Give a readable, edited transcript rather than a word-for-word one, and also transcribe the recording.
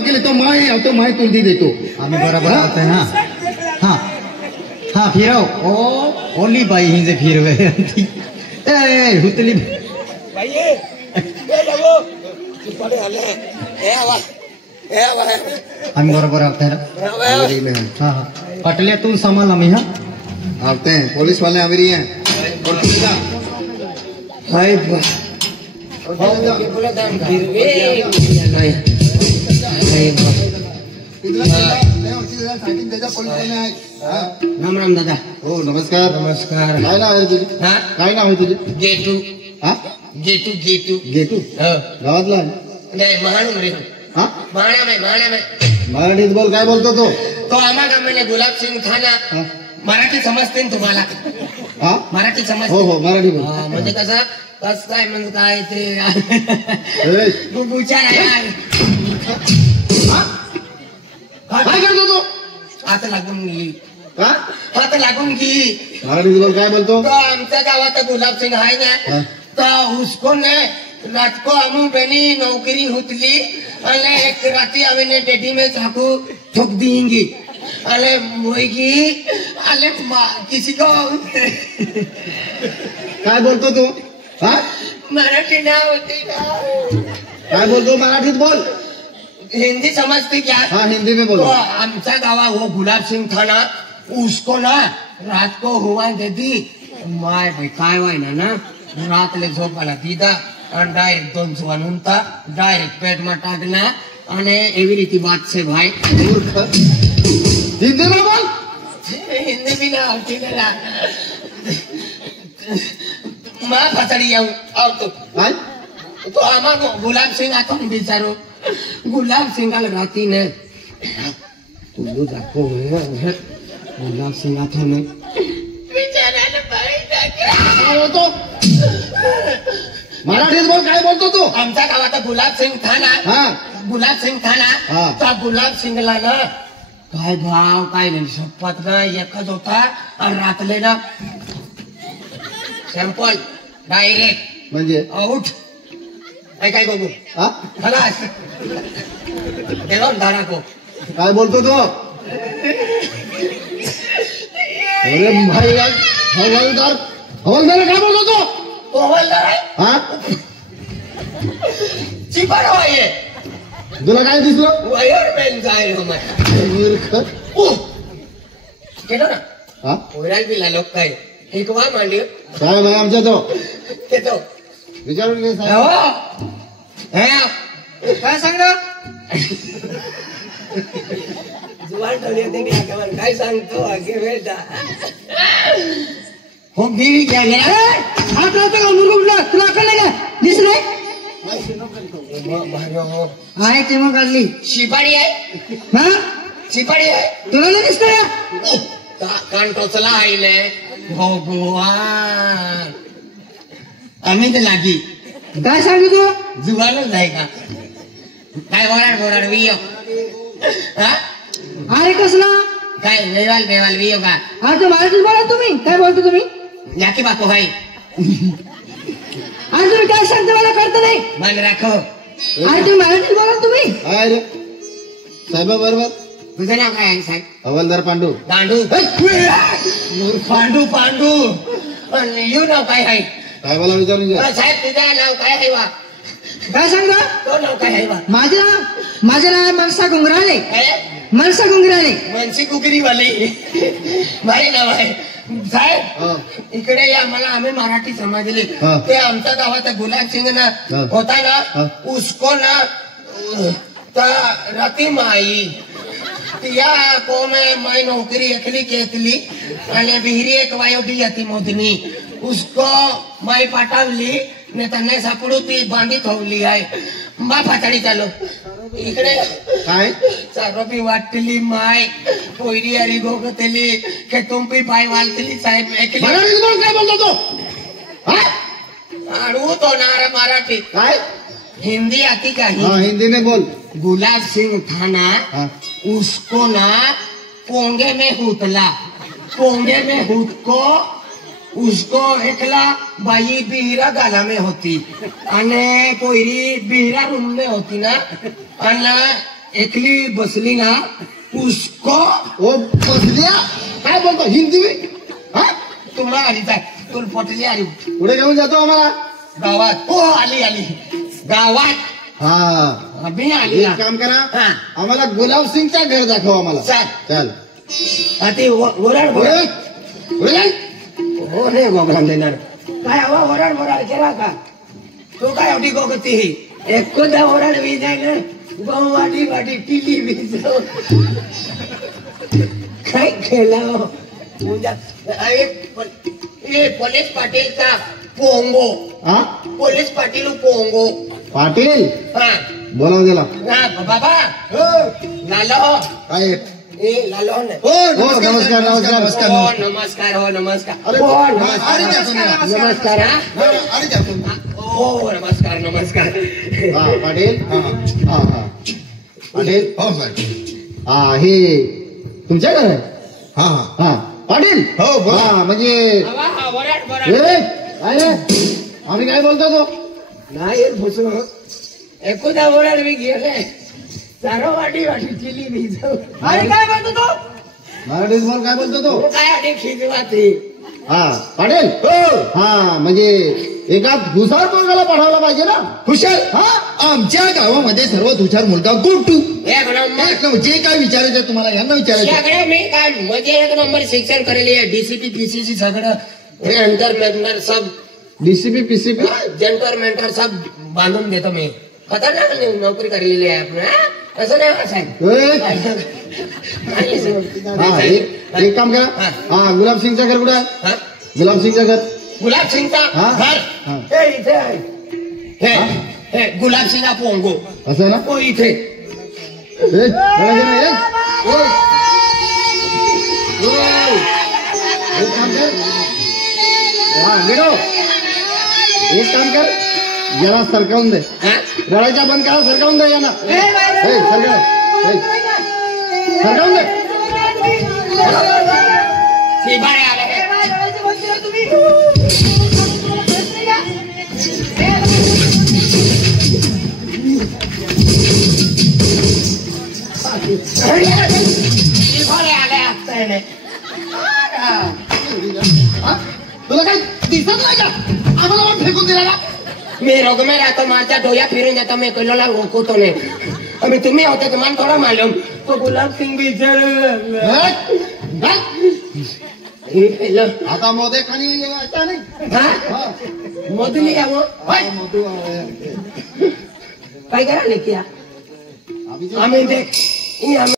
गेले तो माय तुलदी देतो आम्ही बरोबर आहोत ना. हा हा फिरव ओ ओली बाई हिंजे फिरवे ए हुतली बाई ए जागो पडे आले आम्ही बरोबर आहोत ना. हा हा पटल्यातून सामान आम्ही हा आते हैं पुलिस वाले अमीरी हैं और किसका हाय राम राम दादा. हो नमस्कार. नमस्कार. काय नाव आहे तुझे? हा काय नाव आहे तुझे? गेटू. हा गेटू गेटू गेटू गावातला आहे? नाही महाणून रे. हा महाणा में मराठीत बोल. काय बोलतो तो? तो आम्हाला मैंने गुलाब सिंग थाना हा? मराठी समजते ना तुम्हाला? हा मराठी हो समजते? हो मराठी बोल. म्हणजे कसं कस काय म्हणजे काय ते ए, खूप विचार आहे. हा? काय करतो तो? आता लागून गेली. का आता लागून गेली. मराठीत बोल. काय बोलतो? तो आमच्या गावात गुलाब सिंग आहे ना हा? तो उसको ने रात को अमू बनी नौकरी हुतली अले एक राती आवेने डेडी में चाकू ठोक देंगी अले मोएगी अले किसी को काय बोलतो तो? हा मराठी ना होती ना. काय बोलतो? मराठीत बोल. हिंदी समझती क्या? हाँ हिंदी में तो बोलो. आमचा गावा वो गुलाब सिंग था ना उसको ना रात को हुआ देती माय भाई काय वाय ना रात ले झोपाला दीदा आणि डायरेक्ट 2 जुवान डायरेक्ट पेट में टाकना અને એવી રીતે વાત છે ભાઈ. मूर्ख. हिंदी में बोल. हिंदी भी ना આવતી પેલા માં ફસડી આવતો काय તો આમાં ગુલાબ સિંહ આતો ને બિચારો ગુલાબ સિંહ રાતી ને गुलाब सिंह आतो ने बिचाराने बाहेर टाकला. काय बोलतो? मराठीत बोल. काय बोलतो तो? आमच्या गावात गुलाब सिंग था ना हा गुलाब सिंग था ना हा. त्या गुलाब सिंगला ना काय भाव काय नाही शपथ ना एकच होता आणि रातले ना सॅम्पल डायरेक्ट म्हणजे आउट. काय बघू हा खलास गेलो धारा को. काय बोलतो तो? अरे भाई यार, हवालदार काय बोलतो तो? हवालदार आहे हा चिपाड आहे तुला काय दिसलं? वायरमॅन जाईल मूर्ख. केलं ना हा ओराल बिला लोक काय एक वा मांडी साहेब आहे आमच्या तो. केतो विचारून घे साहेब. हो हे काय सांगा जुवान ठेवली काय सांगतो आगे बेटा हो बीवी क्या गेला हात लावतो का मुरगुडला तुला अकल नाही का दिसले आहे ते मग काढली शिपाडी आहे हा शिपाडी आहे तुला नाही दिसतंय कान टोचला आईले भगवान आम्ही तर लागी काय सांगितलं जुवानच आहे का काय बोराड वियो हा अरे कसला काय बेवाल वियो का हा तो मराठीत बोला तुम्ही काय बोलतो तुम्ही याकी बाको भाई आणि तुम्ही काय सांगता मला कळत नाही मन राखो अरे तुम्ही मराठीत बोला तुम्ही. काय रे साहेबा बरोबर. तुझं नाव काय आहे साहेब? हवालदार पांडू. पांडू पांडू यू नाव काय आहे? साहेबाला विचारून घे. साहेब तुझं नाव काय आहे वा काय सांगा तो नाव काय आहे वा माझं नाव मनसा गुंगराले. मनसा गुंगराले मनसी कुकरी वाली भारी नाव आहे साहेब. इकडे या मला आम्ही मराठी समजले ते आमच्या गावात गुलाब सिंग ना होता ना उसको ना रती माई या को मैं नौकरी एकली केतली आणि विहिरी एक वायोडी येते मोदनी उसको माई पाठवली ने त्यांना सापडू ती बांधी ठेवली आहे मा फाटाडी चालू इकडे काय चारोपी वाटली माय पोयरी अरी गोगतली के तुम भी पाय वालतली साहेब एकली. मराठीत बोल. काय बोलतो तो? हा आडू तो नारा मराठी काय हिंदी आती का हाँ हिंदी में बोल. गुलाब सिंह था ना हाँ उसको ना पोंगे में हुतला पोंगे में हुत को उसको एकला बाई बिहरा गाला में होती आणि पोयरी बिहरा रूम में होती ना आणि एकली बसली ना उसको ओ बसल्या काय बोलतो हिंदी में हा तुम्हाला आली जाय तुला पटली आली पुढे घेऊन जातो आम्हाला गावात हो आली आली गावात हा मी आली एक काम करा हा. आम्हाला गुलाब सिंगचा घर दाखव आम्हाला चल. चल ते ओरड पुढे बोराड पुढे हो नाही गोगलाम देणार काय हवा ओरड बोराड केला का तो काय एवढी गोगती एकदा ओरड वीज आहे ना गहू वाटी वाटी टिली वीज काय केला हो पोलीस पाटीलचा पोंगो हा पोलीस पाटील पोंगो पाटील हा बोलाव दिला बाबा लालो काय ए लालो ने हो नमस्कार नमस्कार नमस्कार हो नमस्कार हो नमस्कार अरे, हो अरे, नमस्कार नमस्कार हा अरे जा तुम्ही. हो नमस्कार नमस्कार हा पाटील हा हा हा पाटील हो सर हा हे तुमच्या घर आहे हा हा हा पाटील हो, बोला. हा म्हणजे वराड वराड ए, काय रे आम्ही काय बोलतो तो नाही भुसू एकदा वराड मी गेले सारो वाटी वाटी चिली मी अरे काय बोलतो तो मराठीत बोल काय बोलतो तो काय वाटी खिजवाती हा पाटील हो हा म्हणजे एका हुशार मुलगाला पढावला पाहिजे ना हुशार हा आमच्या गावामध्ये सर्वात हुशार मुलगा गोटू एक नंबर जे काय विचारायचं तुम्हाला यांना विचारायचं सगळं मी काय म्हणजे एक नंबर शिक्षण करेली आहे डीसीपी पीसीसी सगळं एंटर मेंटर सब डीसीपी पीसीपी जंटर मेंटर सब बांधून देतो मी खतरनाक नोकरी करेली आहे आपण हा? असं नाही हो साहेब हा एक काम करा हा गुलाब सिंगचं घर कुठं आहे हा? गुलाब सिंगचं घर गुलाब सिंगचा हा? घर हा. हे इथे आहे हे गुलाब सिंगा पोंगो असं ना हो इथे ए, बघायचं नाही, ए. ओ. ओ. एक काम कर हा गिडो एक काम कर जरा सरकावून दे हा? रडायच्या बंद करा सरकावून दे यांना सरकावून दे शिबाळे आले शिबाळे आले आता तुला काही दिसत नाही का आम्हाला पण फेकून दिला ना मी रोग में राहतो माझ्या डोया फिरून जातो मी कलोला रोखवतो नाही आम्ही तुम्ही होते तुम्हाला थोडा मालूम तो गुलाब सिंग आता मोदे खाली यायचा नाही मोदी यावं काय करा नाही किया आम्ही देख